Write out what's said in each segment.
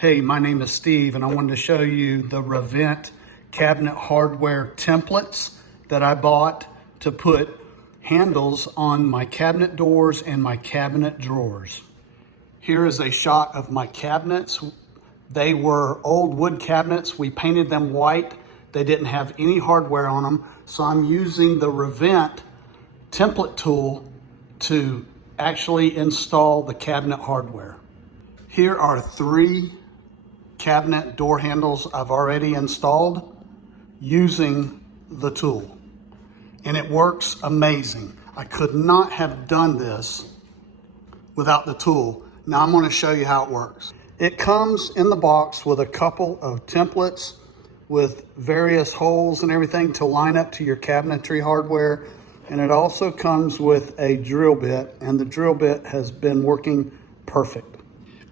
Hey, my name is Steve, and I wanted to show you the Ravinte Cabinet Hardware Templates that I bought to put handles on my cabinet doors and my cabinet drawers. Here is a shot of my cabinets. They were old wood cabinets. We painted them white. They didn't have any hardware on them, so I'm using the Ravinte template tool to actually install the cabinet hardware. Here are 3 cabinet door handles I've already installed using the tool, and it works amazing. I could not have done this without the tool. Now I'm going to show you how it works. It comes in the box with a couple of templates with various holes and everything to line up to your cabinetry hardware, and it also comes with a drill bit, and the drill bit has been working perfect.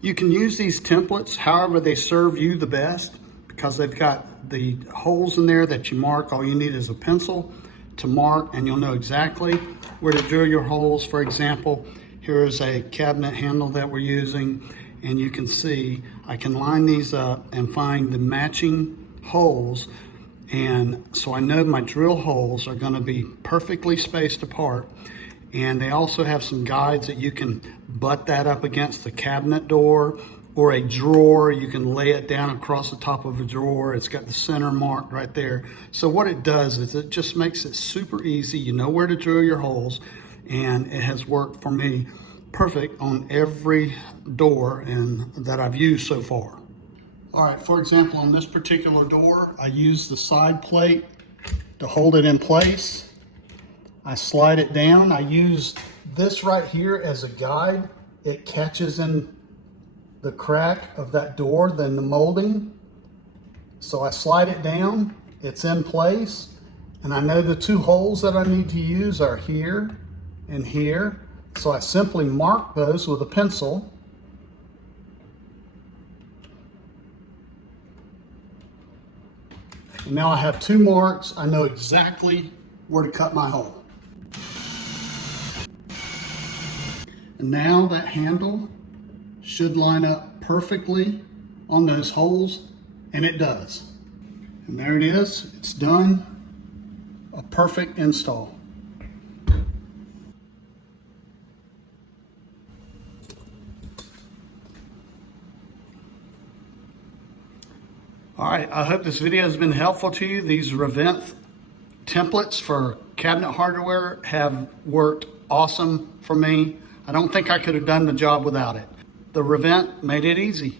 You can use these templates however they serve you the best, because they've got the holes in there that you mark. All you need is a pencil to mark, and you'll know exactly where to drill your holes. For example, here is a cabinet handle that we're using, and you can see I can line these up and find the matching holes, and so I know my drill holes are going to be perfectly spaced apart. And they also have some guides that you can butt that up against the cabinet door or a drawer. You can lay it down across the top of a drawer. It's got the center marked right there. So what it does is it just makes it super easy. You know where to drill your holes, and it has worked for me perfect on every door that I've used so far. All right, for example, on this particular door, I use the side plate to hold it in place. I slide it down. I use this right here as a guide. It catches in the crack of that door, then the molding. So I slide it down, it's in place, and I know the 2 holes that I need to use are here and here. So I simply mark those with a pencil. And now I have 2 marks. I know exactly where to cut my hole. And now that handle should line up perfectly on those holes, and it does. And there it is, it's done. A perfect install. All right, I hope this video has been helpful to you. These Ravinte templates for cabinet hardware have worked awesome for me. I don't think I could have done the job without it. The Ravinte made it easy.